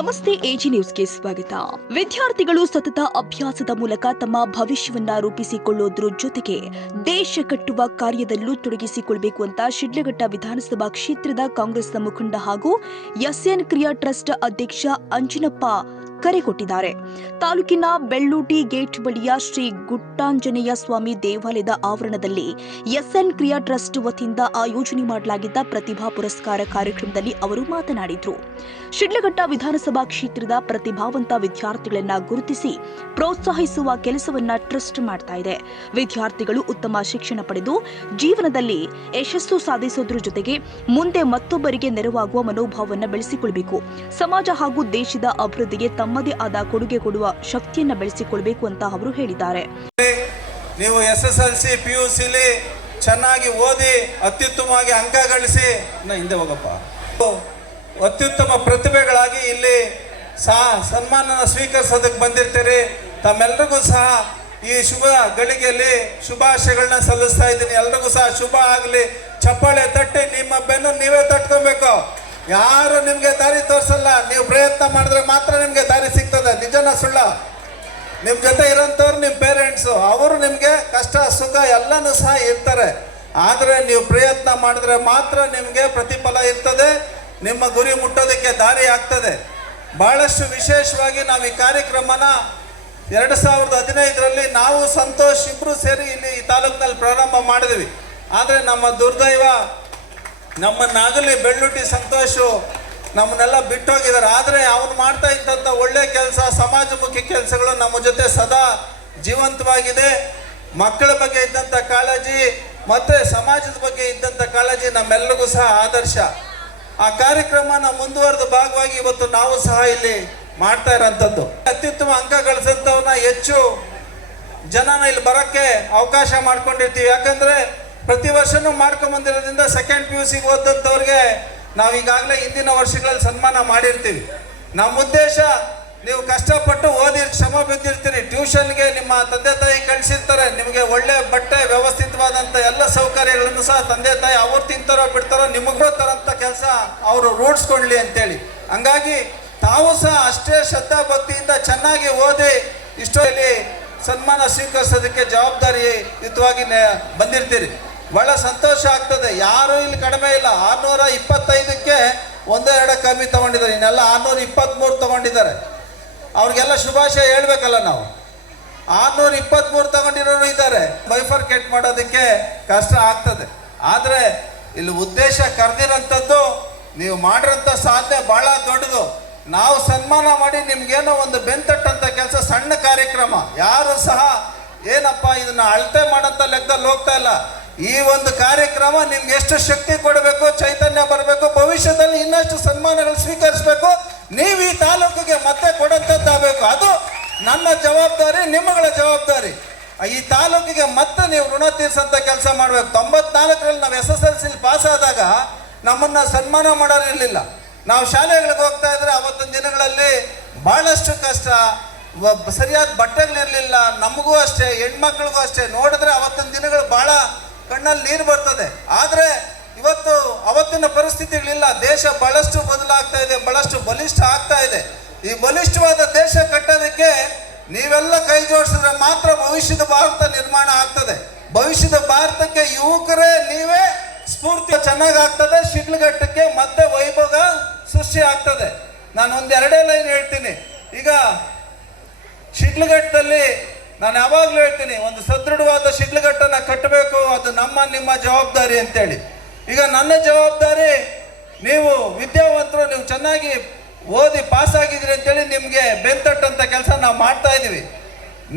ನಮಸ್ತೆ ಎಜಿ ನ್ಯೂಸ್ಗೆ ಸ್ವಾಗತ. ವಿದ್ಯಾರ್ಥಿಗಳು ಸತತ ಅಭ್ಯಾಸದ ಮೂಲಕ ತಮ್ಮ ಭವಿಷ್ಯವನ್ನ ರೂಪಿಸಿಕೊಳ್ಳುವುದರ ಜೊತೆಗೆ ದೇಶ ಕಟ್ಟುವ ಕಾರ್ಯದಲ್ಲೂ ತೊಡಗಿಸಿಕೊಳ್ಳಬೇಕು ಅಂತ ಶಿಡ್ಲಘಟ್ಟ ವಿಧಾನಸಭಾ ಕ್ಷೇತ್ರದ ಕಾಂಗ್ರೆಸ್ನ ಮುಖಂಡ ಹಾಗೂ ಎಸ್ಎನ್ ಕ್ರಿಯಾ ಟ್ರಸ್ಟ್ ಅಧ್ಯಕ್ಷ ಅಂಜನಪ್ಪ ಕರೆ ಕೊಟ್ಟಿದ್ದಾರೆ. ತಾಲೂಕಿನ ಬೆಳ್ಳೂಟಿ ಗೇಟ್ ಬಳಿಯ ಶ್ರೀ ಗುಟ್ಟಾಂಜನೇಯ ಸ್ವಾಮಿ ದೇವಾಲಯದ ಆವರಣದಲ್ಲಿ ಎಸ್ಎನ್ ಕ್ರಿಯಾ ಟ್ರಸ್ಟ್ ವತಿಯಿಂದ ಆಯೋಜನೆ ಮಾಡಲಾಗಿದ್ದ ಪ್ರತಿಭಾ ಪುರಸ್ಕಾರ ಕಾರ್ಯಕ್ರಮದಲ್ಲಿ ಅವರು ಮಾತನಾಡಿದರು. ಶಿಡ್ಲಘಟ್ಟ ವಿಧಾನಸಭಾ ಕ್ಷೇತ್ರದ ಪ್ರತಿಭಾವಂತ ವಿದ್ಯಾರ್ಥಿಗಳನ್ನು ಗುರುತಿಸಿ ಪ್ರೋತ್ಸಾಹಿಸುವ ಕೆಲಸವನ್ನ ಟ್ರಸ್ಟ್ ಮಾಡ್ತಾ ಇದೆ. ವಿದ್ಯಾರ್ಥಿಗಳು ಉತ್ತಮ ಶಿಕ್ಷಣ ಪಡೆದು ಜೀವನದಲ್ಲಿ ಯಶಸ್ಸು ಸಾಧಿಸುವುದರ ಜೊತೆಗೆ ಮುಂದೆ ಮತ್ತೊಬ್ಬರಿಗೆ ನೆರವಾಗುವ ಮನೋಭಾವವನ್ನು ಬೆಳೆಸಿಕೊಳ್ಳಬೇಕು. ಸಮಾಜ ಹಾಗೂ ದೇಶದ ಅಭಿವೃದ್ಧಿಗೆ ತಮ್ಮದೇ ಆದ ಕೊಡುಗೆ ಕೊಡುವ ಶಕ್ತಿಯನ್ನು ಬೆಳೆಸಿಕೊಳ್ಳಬೇಕು ಅಂತ ಅವರು ಹೇಳಿದ್ದಾರೆ. ನೀವು SSLC PUCಲಿ ಚೆನ್ನಾಗಿ ಓದಿ ಅತ್ಯುತ್ತಮವಾಗಿ ಅಂಕ ಗಳಿಸಿ ಹಿಂದೆ ಹೋಗಪ್ಪ ಅತ್ಯುತ್ತಮ ಪ್ರತಿಭೆಗಳಾಗಿ ಇಲ್ಲಿ ಸನ್ಮಾನ ಸ್ವೀಕರಿಸೋದಕ್ಕೆ ಬಂದಿರ್ತೀರಿ. ತಮ್ಮೆಲ್ಲರಿಗೂ ಸಹ ಈ ಶುಭ ಗಳಿಗೆಯಲ್ಲಿ ಶುಭಾಶಯಗಳನ್ನ ಸಲ್ಲಿಸ್ತಾ ಇದ್ದೀನಿ. ಎಲ್ರಿಗೂ ಸಹ ಶುಭ ಆಗಲಿ. ಚಪ್ಪಾಳೆ ತಟ್ಟಿ ನಿಮ್ಮ ಬೆನ್ನು ನೀವೇ ತಟ್ಕೊಬೇಕು. ಯಾರು ನಿಮಗೆ ದಾರಿ ತೋರಿಸಲ್ಲ. ನೀವು ಪ್ರಯತ್ನ ಮಾಡಿದ್ರೆ ಮಾತ್ರ ನಿಮಗೆ ದಾರಿ ಸಿಗ್ತದೆ. ನಿಜನ ಸುಳ್ಳ? ನಿಮ್ಮ ಜೊತೆ ಇರೋಂಥವ್ರು ನಿಮ್ಮ ಪೇರೆಂಟ್ಸು, ಅವರು ನಿಮಗೆ ಕಷ್ಟ ಸುಖ ಎಲ್ಲನೂ ಸಹ ಇರ್ತಾರೆ. ಆದರೆ ನೀವು ಪ್ರಯತ್ನ ಮಾಡಿದ್ರೆ ಮಾತ್ರ ನಿಮಗೆ ಪ್ರತಿಫಲ ಇರ್ತದೆ. ನಿಮ್ಮ ಗುರಿ ಮುಟ್ಟೋದಕ್ಕೆ ದಾರಿ ಆಗ್ತದೆ. ಭಾಳಷ್ಟು ವಿಶೇಷವಾಗಿ ನಾವು ಈ ಕಾರ್ಯಕ್ರಮನ 2015ರಲ್ಲಿ ನಾವು ಸಂತೋಷ್ ಇಬ್ಬರು ಸೇರಿ ಇಲ್ಲಿ ಈ ತಾಲೂಕಿನಲ್ಲಿ ಪ್ರಾರಂಭ ಮಾಡಿದ್ವಿ. ಆದರೆ ನಮ್ಮ ದುರ್ದೈವ ನಮ್ಮನ್ನಾಗಲಿ ಬೆಳ್ಳೂಟಿ ಸಂತೋಷು ನಮ್ಮನ್ನೆಲ್ಲ ಬಿಟ್ಟೋಗಿದ್ದಾರೆ. ಆದರೆ ಅವನು ಮಾಡ್ತಾ ಇದ್ದಂಥ ಒಳ್ಳೆ ಕೆಲಸ, ಸಮಾಜಮುಖಿ ಕೆಲಸಗಳು ನಮ್ಮ ಜೊತೆ ಸದಾ ಜೀವಂತವಾಗಿದೆ. ಮಕ್ಕಳ ಬಗ್ಗೆ ಇದ್ದಂಥ ಕಾಳಜಿ ಮತ್ತು ಸಮಾಜದ ಬಗ್ಗೆ ಇದ್ದಂಥ ಕಾಳಜಿ ನಮ್ಮೆಲ್ಲರಿಗೂ ಸಹ ಆದರ್ಶ. ಆ ಕಾರ್ಯಕ್ರಮನ ಮುಂದುವರೆದ ಭಾಗವಾಗಿ ಇವತ್ತು ನಾವು ಸಹ ಇಲ್ಲಿ ಮಾಡ್ತಾ ಇರೋಂಥದ್ದು. ಅತ್ಯುತ್ತಮ ಅಂಕ ಗಳಿಸಂಥವನ್ನ ಹೆಚ್ಚು ಜನನ ಇಲ್ಲಿ ಬರೋಕ್ಕೆ ಅವಕಾಶ ಮಾಡ್ಕೊಂಡಿರ್ತೀವಿ. ಯಾಕಂದರೆ ಪ್ರತಿ ವರ್ಷನೂ ಮಾಡ್ಕೊಂಬಂದಿರೋದ್ರಿಂದ ಸೆಕೆಂಡ್ PUCಗೆ ಓದಂಥವ್ರಿಗೆ ನಾವು ಈಗಾಗಲೇ ಹಿಂದಿನ ವರ್ಷಗಳಲ್ಲಿ ಸನ್ಮಾನ ಮಾಡಿರ್ತೀವಿ. ನಮ್ಮ ಉದ್ದೇಶ, ನೀವು ಕಷ್ಟಪಟ್ಟು ಓದಿ ಶ್ರಮ ಬಿದ್ದಿರ್ತೀರಿ, ಟ್ಯೂಷನ್ಗೆ ನಿಮ್ಮ ತಂದೆ ತಾಯಿ ಕಳಿಸಿರ್ತಾರೆ, ನಿಮಗೆ ಒಳ್ಳೆ ಬಟ್ಟೆ ವ್ಯವಸ್ಥಿತವಾದಂಥ ಎಲ್ಲ ಸೌಕರ್ಯಗಳನ್ನು ಸಹ ತಂದೆ ತಾಯಿ ಅವ್ರು ತಿಂತಾರೋ ಬಿಡ್ತಾರೋ ನಿಮಗೆ ಗೊತ್ತಾರಂಥ ಕೆಲಸ ಅವರು ರೂಢಿಸ್ಕೊಳ್ಳಿ ಅಂತೇಳಿ. ಹಂಗಾಗಿ ತಾವು ಸಹ ಅಷ್ಟೇ ಶ್ರದ್ಧಾ ಭಕ್ತಿಯಿಂದ ಚೆನ್ನಾಗಿ ಓದಿ ಇಷ್ಟೊಂದು ಸನ್ಮಾನ ಸ್ವೀಕರಿಸೋದಕ್ಕೆ ಜವಾಬ್ದಾರಿಯುತವಾಗಿ ಬಂದಿರ್ತೀರಿ. ಭಾಳ ಸಂತೋಷ ಆಗ್ತದೆ. ಯಾರೂ ಇಲ್ಲಿ ಕಡಿಮೆ ಇಲ್ಲ. 625ಕ್ಕೆ 1-2 ಕಮ್ಮಿ ತೊಗೊಂಡಿದ್ದಾರೆ. ಇನ್ನೆಲ್ಲ 623 ತೊಗೊಂಡಿದ್ದಾರೆ. ಅವ್ರಿಗೆಲ್ಲ ಶುಭಾಶಯ ಹೇಳ್ಬೇಕಲ್ಲ ನಾವು. 623 ತಗೊಂಡಿರೋರು ಇದ್ದಾರೆ. ಬೈಫರ್ಕೇಟ್ ಮಾಡೋದಕ್ಕೆ ಕಷ್ಟ ಆಗ್ತದೆ. ಆದರೆ ಇಲ್ಲಿ ಉದ್ದೇಶ ಕರೆದಿರೋಂಥದ್ದು, ನೀವು ಮಾಡಿರೋಂಥ ಸಾಧನೆ ಭಾಳ ದೊಡ್ಡದು. ನಾವು ಸನ್ಮಾನ ಮಾಡಿ ನಿಮ್ಗೇನೋ ಒಂದು ಬೆಂತಟ್ಟಂಥ ಕೆಲಸ, ಸಣ್ಣ ಕಾರ್ಯಕ್ರಮ. ಯಾರು ಸಹ ಏನಪ್ಪ ಇದನ್ನು ಅಳತೆ ಮಾಡೋಂಥ ಲೆಕ್ಕದಲ್ಲಿ ಹೋಗ್ತಾ ಇಲ್ಲ. ಈ ಒಂದು ಕಾರ್ಯಕ್ರಮ ನಿಮ್ಗೆ ಎಷ್ಟು ಶಕ್ತಿ ಕೊಡಬೇಕು, ಚೈತನ್ಯ ಬರಬೇಕು, ಭವಿಷ್ಯದಲ್ಲಿ ಇನ್ನಷ್ಟು ಸನ್ಮಾನಗಳು ಸ್ವೀಕರಿಸಬೇಕು, ನೀವು ಈ ತಾಲೂಕಿಗೆ ಮತ್ತೆ ಕೊಡಂಥದ್ದಾಗಬೇಕು. ಅದು ನನ್ನ ಜವಾಬ್ದಾರಿ, ನಿಮ್ಮಗಳ ಜವಾಬ್ದಾರಿ. ಈ ತಾಲೂಕಿಗೆ ಮತ್ತೆ ನೀವು ಋಣ ತೀರಿಸೋಂಥ ಕೆಲಸ ಮಾಡಬೇಕು. 94ರಲ್ಲಿ ನಾವು SSLC ಪಾಸ್ ಆದಾಗ ನಮ್ಮನ್ನು ಸನ್ಮಾನ ಮಾಡೋರಿರಲಿಲ್ಲ. ನಾವು ಶಾಲೆಗಳಿಗೆ ಹೋಗ್ತಾ ಇದ್ರೆ ಅವತ್ತಿನ ದಿನಗಳಲ್ಲಿ ಭಾಳಷ್ಟು ಕಷ್ಟ, ಸರಿಯಾದ ಬಟ್ಟೆಗಳಿರಲಿಲ್ಲ. ನಮಗೂ ಅಷ್ಟೇ, ಹೆಣ್ಮಕ್ಳಿಗೂ ಅಷ್ಟೇ. ನೋಡಿದ್ರೆ ಅವತ್ತಿನ ದಿನಗಳು ಭಾಳ ಕಣ್ಣಲ್ಲಿ ನೀರು ಬರ್ತದೆ. ಆದರೆ ಇವತ್ತು ಅವತ್ತಿನ ಪರಿಸ್ಥಿತಿಗಳಿಲ್ಲ. ದೇಶ ಬಹಳಷ್ಟು ಬದಲಾಗ್ತಾ ಇದೆ, ಬಹಳಷ್ಟು ಬಲಿಷ್ಠ ಆಗ್ತಾ ಇದೆ. ಈ ಬಲಿಷ್ಠವಾದ ದೇಶ ಕಟ್ಟೋದಕ್ಕೆ ನೀವೆಲ್ಲ ಕೈ ಜೋಡಿಸಿದ್ರೆ ಮಾತ್ರ ಭವಿಷ್ಯದ ಭಾರತ ನಿರ್ಮಾಣ ಆಗ್ತದೆ. ಭವಿಷ್ಯದ ಭಾರತಕ್ಕೆ ಯುವಕರೇ ನೀವೇ ಸ್ಫೂರ್ತಿ. ಚೆನ್ನಾಗಿ ಆಗ್ತದೆ. ಶಿಡ್ಲಘಟ್ಟಕ್ಕೆ ಮತ್ತೆ ವೈಭವ ಸೃಷ್ಟಿ ಆಗ್ತದೆ. ನಾನು 1-2 ಲೈನ್ ಹೇಳ್ತೀನಿ. ಈಗ ಶಿಡ್ಲಘಟ್ಟದಲ್ಲಿ ನಾನು ಯಾವಾಗಲೂ ಹೇಳ್ತೀನಿ, ಒಂದು ಸದೃಢವಾದ ಶಿಡ್ಲಘಟ್ಟನ್ನು ಕಟ್ಟಬೇಕು. ಅದು ನಿಮ್ಮ ಜವಾಬ್ದಾರಿ ಅಂತೇಳಿ. ಈಗ ನನ್ನ ಜವಾಬ್ದಾರಿ, ನೀವು ವಿದ್ಯಾವಂತರು, ನೀವು ಚೆನ್ನಾಗಿ ಓದಿ ಪಾಸ್ ಆಗಿದ್ದೀರಿ ಅಂತೇಳಿ ನಿಮಗೆ ಬೆಂತಟ್ಟಂಥ ಕೆಲಸ ನಾವು ಮಾಡ್ತಾ ಇದ್ದೀವಿ.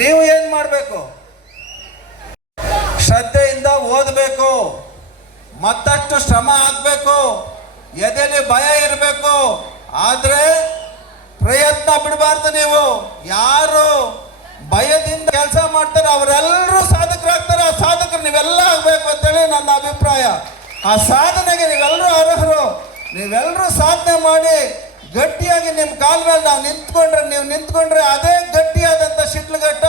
ನೀವು ಏನು ಮಾಡಬೇಕು? ಶ್ರದ್ಧೆಯಿಂದ ಓದಬೇಕು, ಮತ್ತಷ್ಟು ಶ್ರಮ ಆಗಬೇಕು, ಎದೆಯಲ್ಲಿ ಭಯ ಇರಬೇಕು. ಆದರೆ ಪ್ರಯತ್ನ ಬಿಡಬಾರ್ದು. ನೀವು ಯಾರು ಭಯದಿಂದ ಕೆಲಸ ಮಾಡ್ತಾರೆ ಅವರೆಲ್ಲರೂ ಸಾಧಕರಾಗ್ತಾರೆ. ಆ ಸಾಧಕರು ನೀವೆಲ್ಲ ಆಗಬೇಕು ಅಂತೇಳಿ ನನ್ನ ಅಭಿಪ್ರಾಯ. ಆ ಸಾಧನೆಗೆ ನೀವೆಲ್ಲರೂ ಅರ್ಹರು. ನೀವೆಲ್ಲರೂ ಸಾಧನೆ ಮಾಡಿ ಗಟ್ಟಿಯಾಗಿ ನಿಮ್ಮ ಕಾಲ ಮೇಲೆ ನಾವು ನಿಂತ್ಕೊಂಡ್ರೆ ಅದೇ ಗಟ್ಟಿಯಾದಂಥ ಶಿಡ್ಲಘಟ್ಟ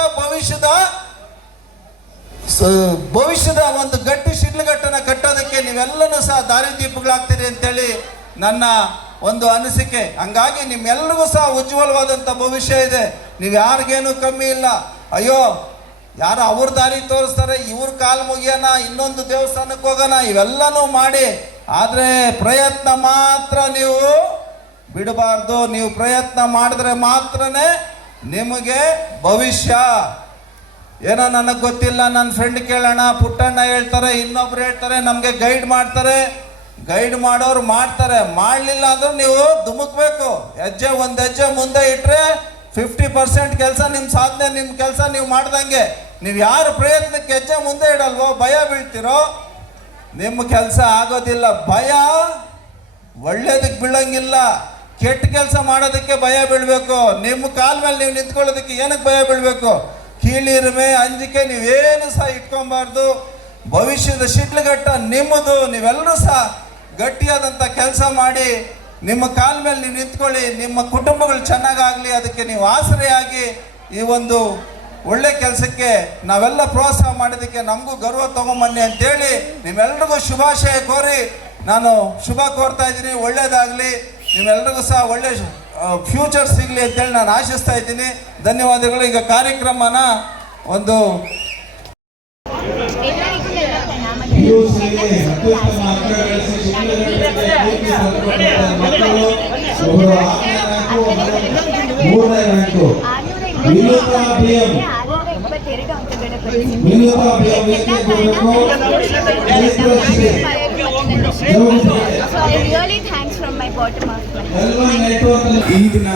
ಭವಿಷ್ಯದ ಒಂದು ಗಟ್ಟಿ ಶಿಡ್ಲಘಟ್ಟನ ಕಟ್ಟೋದಕ್ಕೆ ನೀವೆಲ್ಲನೂ ಸಹ ದಾರಿದೀಪಗಳಾಗ್ತೀರಿ ಅಂತೇಳಿ ನನ್ನ ಒಂದು ಅನಿಸಿಕೆ. ಹಂಗಾಗಿ ನಿಮ್ಮೆಲ್ಲರಿಗೂ ಸಹ ಉಜ್ವಲವಾದಂಥ ಭವಿಷ್ಯ ಇದೆ. ನೀವು ಯಾರಿಗೇನು ಕಮ್ಮಿ ಇಲ್ಲ. ಅಯ್ಯೋ ಯಾರು ಅವ್ರ ದಾರಿ ತೋರಿಸ್ತಾರೆ, ಇವ್ರ ಕಾಲು ಮುಗಿಯೋಣ, ಇನ್ನೊಂದು ದೇವಸ್ಥಾನಕ್ಕೆ ಹೋಗೋಣ, ಇವೆಲ್ಲನೂ ಮಾಡಿ, ಆದರೆ ಪ್ರಯತ್ನ ಮಾತ್ರ ನೀವು ಬಿಡಬಾರ್ದು. ನೀವು ಪ್ರಯತ್ನ ಮಾಡಿದ್ರೆ ಮಾತ್ರನೇ ನಿಮಗೆ ಭವಿಷ್ಯ. ಏನೋ ನನಗೆ ಗೊತ್ತಿಲ್ಲ, ನನ್ನ ಫ್ರೆಂಡ್ ಕೇಳೋಣ, ಪುಟ್ಟಣ್ಣ ಹೇಳ್ತಾರೆ, ಇನ್ನೊಬ್ರು ಹೇಳ್ತಾರೆ, ನಮಗೆ ಗೈಡ್ ಮಾಡ್ತಾರೆ. ಗೈಡ್ ಮಾಡೋರು ಮಾಡ್ತಾರೆ, ಮಾಡಲಿಲ್ಲ ಅಂದ್ರೆ ನೀವು ಧುಮುಕ್ಬೇಕು. ಒಂದು ಹೆಜ್ಜೆ ಮುಂದೆ ಇಟ್ಟರೆ 50% ಕೆಲಸ ನಿಮ್ಮ ಸಾಧನೆ, ನಿಮ್ಮ ಕೆಲಸ ನೀವು ಮಾಡ್ದಂಗೆ. ನೀವು ಯಾರು ಪ್ರಯತ್ನಕ್ಕೆ ಹೆಜ್ಜೆ ಮುಂದೆ ಇಡಲ್ವೋ, ಭಯ ಬೀಳ್ತಿರೋ, ನಿಮ್ಮ ಕೆಲಸ ಆಗೋದಿಲ್ಲ. ಭಯ ಒಳ್ಳೇದಕ್ಕೆ ಬೀಳಂಗಿಲ್ಲ, ಕೆಟ್ಟ ಕೆಲಸ ಮಾಡೋದಕ್ಕೆ ಭಯ ಬೀಳಬೇಕು. ನಿಮ್ಮ ಕಾಲ ಮೇಲೆ ನೀವು ನಿಂತ್ಕೊಳ್ಳೋದಕ್ಕೆ ಏನಕ್ಕೆ ಭಯ ಬೀಳಬೇಕು? ಕೀಳಿರಿಮೆ, ಅಂಜಿಕೆ ನೀವೇನು ಸಹ ಇಟ್ಕೊಬಾರ್ದು. ಭವಿಷ್ಯದ ಶಿಡ್ಲಘಟ್ಟ ನಿಮ್ಮದು. ನೀವೆಲ್ಲರೂ ಸಹ ಗಟ್ಟಿಯಾದಂಥ ಕೆಲಸ ಮಾಡಿ ನಿಮ್ಮ ಕಾಲ ಮೇಲೆ ನೀವು ನಿಂತ್ಕೊಳ್ಳಿ. ನಿಮ್ಮ ಕುಟುಂಬಗಳು ಚೆನ್ನಾಗಾಗಲಿ, ಅದಕ್ಕೆ ನೀವು ಆಸರೆಯಾಗಿ ಈ ಒಂದು ಒಳ್ಳೆ ಕೆಲಸಕ್ಕೆ ನಾವೆಲ್ಲ ಪ್ರೋತ್ಸಾಹ ಮಾಡಿದ್ದಕ್ಕೆ ನಮಗೂ ಗರ್ವ ತೊಗೊಂಬನ್ನಿ ಅಂತೇಳಿ ನಿಮ್ಮೆಲ್ರಿಗೂ ಶುಭಾಶಯ ಕೋರಿ ನಾನು ಶುಭ ಕೋರ್ತಾ ಇದ್ದೀನಿ. ಒಳ್ಳೆಯದಾಗಲಿ, ನಿಮ್ಮೆಲ್ರಿಗೂ ಸಹ ಒಳ್ಳೆ ಫ್ಯೂಚರ್ ಸಿಗಲಿ ಅಂತೇಳಿ ನಾನು ಆಶಿಸ್ತಾ ಇದ್ದೀನಿ. ಧನ್ಯವಾದಗಳು. ಈಗ ಕಾರ್ಯಕ್ರಮನ ಒಂದು ಈ ದಿನ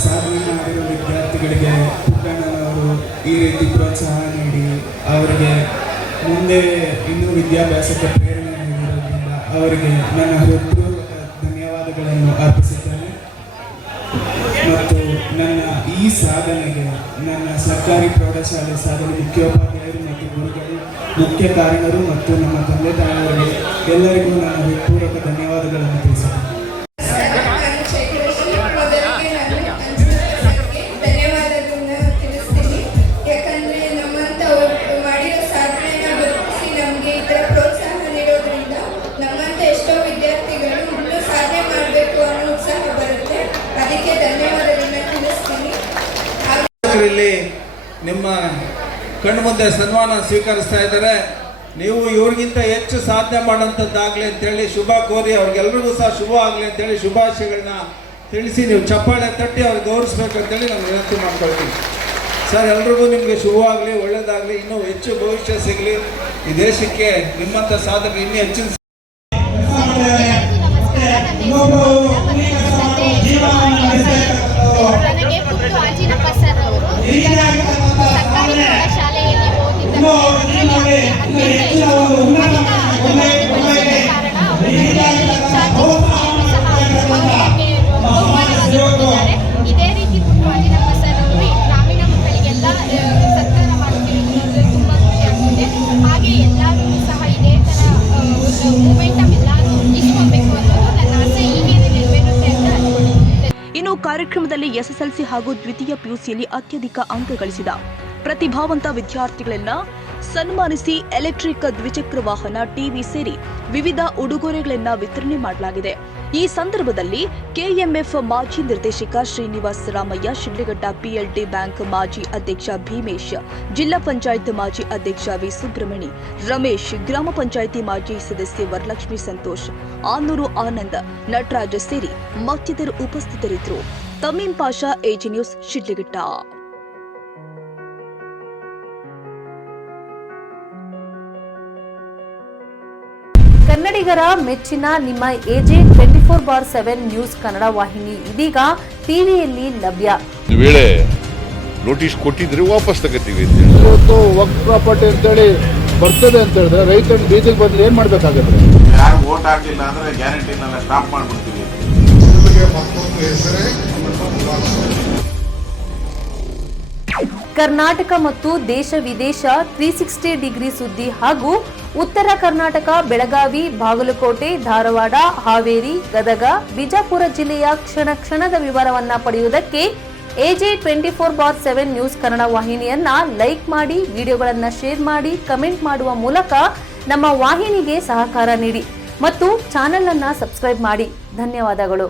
ಸಾಧನೆ ಮಾಡಿರೋ ವಿದ್ಯಾರ್ಥಿಗಳಿಗೆ ಪುಟ್ಟಣ್ಣನವರು ಈ ರೀತಿ ಪ್ರೋತ್ಸಾಹ ನೀಡಿ ಅವರಿಗೆ ಮುಂದೆ ಇನ್ನೂ ವಿದ್ಯಾಭ್ಯಾಸಕ್ಕೆ ಪ್ರೇರಣೆ ನೀಡಿರೋದ್ರಿಂದ ಅವರಿಗೆ ನನ್ನ ಹೃತ್ಪೂರ್ವಕ ಧನ್ಯವಾದಗಳನ್ನು ಅರ್ಪಿಸುತ್ತೇನೆ. ಮತ್ತು ನನ್ನ ಈ ಸಾಧನೆಗೆ ನನ್ನ ಸರ್ಕಾರಿ ಪ್ರೌಢಶಾಲೆ ಸಾಧನೆ ಮುಖ್ಯೋಪಾಧ್ಯಾಯರು ಮತ್ತು ಗುರುಗಳು, ಮುಖ್ಯ ಕಾರಣರು ಮತ್ತು ನಮ್ಮ ತಂದೆ ತಾಯಿಯವರಿಗೆ ಎಲ್ಲರಿಗೂ ನನ್ನ ಹೃತ್ಪೂರ್ವಕ ಧನ್ಯವಾದಗಳನ್ನು ತಿಳಿಸುತ್ತೇನೆ. ಇಲ್ಲಿ ನಿಮ್ಮ ಕಣ್ಣು ಮುಂದೆ ಸನ್ಮಾನ ಸ್ವೀಕರಿಸ್ತಾ ಇದ್ದಾರೆ. ನೀವು ಇವ್ರಿಗಿಂತ ಹೆಚ್ಚು ಸಾಧನೆ ಮಾಡೋಂಥದ್ದಾಗಲಿ ಅಂತೇಳಿ ಶುಭ ಕೋರಿ ಅವ್ರಿಗೆಲ್ರಿಗೂ ಸಹ ಶುಭ ಆಗಲಿ ಅಂತೇಳಿ ಶುಭಾಶಯಗಳನ್ನ ತಿಳಿಸಿ ನೀವು ಚಪ್ಪಾಳೆ ತಟ್ಟಿ ಅವ್ರಿಗೆ ಗೌರವಿಸ್ಬೇಕಂತೇಳಿ ನಾನು ವಿನಂತಿ ಮಾಡ್ಕೊಳ್ತೀನಿ. ಸರ್, ಎಲ್ರಿಗೂ ನಿಮಗೆ ಶುಭವಾಗಲಿ, ಒಳ್ಳೆಯದಾಗಲಿ, ಇನ್ನೂ ಹೆಚ್ಚು ಭವಿಷ್ಯ ಸಿಗಲಿ. ಈ ದೇಶಕ್ಕೆ ನಿಮ್ಮಂಥ ಸಾಧನೆ ಇನ್ನೂ ಹೆಚ್ಚಿನ ಶಾಲೆಯಲ್ಲಿ ಓದಿದ್ದ ಇದೇ ರೀತಿ ಪುಟ್ಟರಾಜಿನಪ್ಪ ಸರ್ ಅವರು ಗ್ರಾಮೀಣ ಮಕ್ಕಳಿಗೆಲ್ಲ ಸತ್ಕಾರ ಮಾಡುತ್ತಿರುವುದು ತುಂಬ ಖುಷಿ ಆಗ್ತಿದೆ. ಹಾಗೆ ಎಲ್ಲರೂ ಸಹ ಇದೇ ಥರ ಮೂಮೆಂಟಮ್ ಎಲ್ಲರೂ ಇಸ್ಕೊಬೇಕು ಅನ್ನೋದು ನನ್ನ ಆಸೆ. ಈಗೇನೆ ನೆರವೇರುತ್ತೆ ಅಂತ ಅನ್ಕೊಂಡಿದ್ದೀನಿ. ಇನ್ನು ಕಾರ್ಯಕ್ರಮದಲ್ಲಿ ಎಸ್ಎಸ್ಎಲ್ಸಿ ಹಾಗೂ ದ್ವಿತೀಯ ಪಿಯುಸಿಯಲ್ಲಿ ಅತ್ಯಧಿಕ ಅಂಕ ಗಳಿಸಿದ ಪ್ರತಿಭಾವಂತ ವಿದ್ಯಾರ್ಥಿಗಳನ್ನ ಸನ್ಮಾನಿಸಿ ಎಲೆಕ್ಟ್ರಿಕ್ ದ್ವಿಚಕ್ರ ವಾಹನ, ಟಿವಿ ಸೇರಿ ವಿವಿಧ ಉಡುಗೊರೆಗಳನ್ನ ವಿತರಣೆ ಮಾಡಲಾಗಿದೆ. ಈ ಸಂದರ್ಭದಲ್ಲಿ ಕೆಎಂಎಫ್ ಮಾಜಿ ನಿರ್ದೇಶಕ ಶ್ರೀನಿವಾಸ ರಾಮಯ್ಯ, ಶಿಡ್ಲಘಟ್ಟ ಪಿಎಲ್ಡಿ ಬ್ಯಾಂಕ್ ಮಾಜಿ ಅಧ್ಯಕ್ಷ ಭೀಮೇಶ್, ಜಿಲ್ಲಾ ಪಂಚಾಯತ್ ಮಾಜಿ ಅಧ್ಯಕ್ಷ ವಿ ಸುಬ್ರಹ್ಮಣಿ, ರಮೇಶ್, ಗ್ರಾಮ ಪಂಚಾಯಿತಿ ಮಾಜಿ ಸದಸ್ಯೆ ವರಲಕ್ಷ್ಮಿ ಸಂತೋಷ್, ಆನೂರು ಆನಂದ್, ನಟರಾಜ್ ಸೇರಿ ಮತ್ತಿತರರು ಉಪಸ್ಥಿತರಿದ್ದರು. ತಮೀಂ ಪಾಷಾ, ಎಜಿ ನ್ಯೂಸ್, ಶಿಡ್ಲಘಟ್ಟ. ಕನ್ನಡಿಗರ ಮೆಚ್ಚಿನ ನಿಮ್ಮ ಎಜೆ 24/7 ನ್ಯೂಸ್ ಕನ್ನಡ ವಾಹಿನಿ ಇದೀಗ ಟಿವಿಯಲ್ಲಿ ಲಭ್ಯ. ಒಂದು ವೇಳೆ ನೋಟಿಸ್ ಕೊಟ್ಟಿದ್ರೆ ವಾಪಸ್ ತಗೋತೀವಿ. ಇವತ್ತು ವಕ್ಫ್ ಪ್ರಾಪರ್ಟಿ ಅಂತೇಳಿ ಬರ್ತದೆ ಅಂತ ಹೇಳಿದ್ರೆ ರೈತರು ಬೀದಿಗೆ ಬದಲು ಏನ್ ಮಾಡ್ಬೇಕಾಗುತ್ತೆ? ಯಾರು ವೋಟ್ ಹಾಕಿಲ್ಲ ಅಂದ್ರೆ ಗ್ಯಾರಂಟಿನೆಲ್ಲ ಸ್ಟಾಪ್ ಮಾಡ್ಬಿಡ್ತೀವಿ. ಕರ್ನಾಟಕ ಮತ್ತು ದೇಶ ವಿದೇಶ 360 ಡಿಗ್ರಿ ಸುದ್ದಿ ಹಾಗೂ ಉತ್ತರ ಕರ್ನಾಟಕ, ಬೆಳಗಾವಿ, ಬಾಗಲಕೋಟೆ, ಧಾರವಾಡ, ಹಾವೇರಿ, ಗದಗ, ಬಿಜಾಪುರ ಜಿಲ್ಲೆಯ ಕ್ಷಣ ಕ್ಷಣದ ವಿವರವನ್ನ ಪಡೆಯುವುದಕ್ಕೆ ಎಜೆ 24/7 ನ್ಯೂಸ್ ಕನ್ನಡ ವಾಹಿನಿಯನ್ನ ಲೈಕ್ ಮಾಡಿ, ವಿಡಿಯೋಗಳನ್ನ ಶೇರ್ ಮಾಡಿ, ಕಮೆಂಟ್ ಮಾಡುವ ಮೂಲಕ ನಮ್ಮ ವಾಹಿನಿಗೆ ಸಹಕಾರ ನೀಡಿ. ಮತ್ತು ಚಾನೆಲ್ ಅನ್ನ ಸಬ್ಸ್ಕ್ರೈಬ್ ಮಾಡಿ. ಧನ್ಯವಾದಗಳು.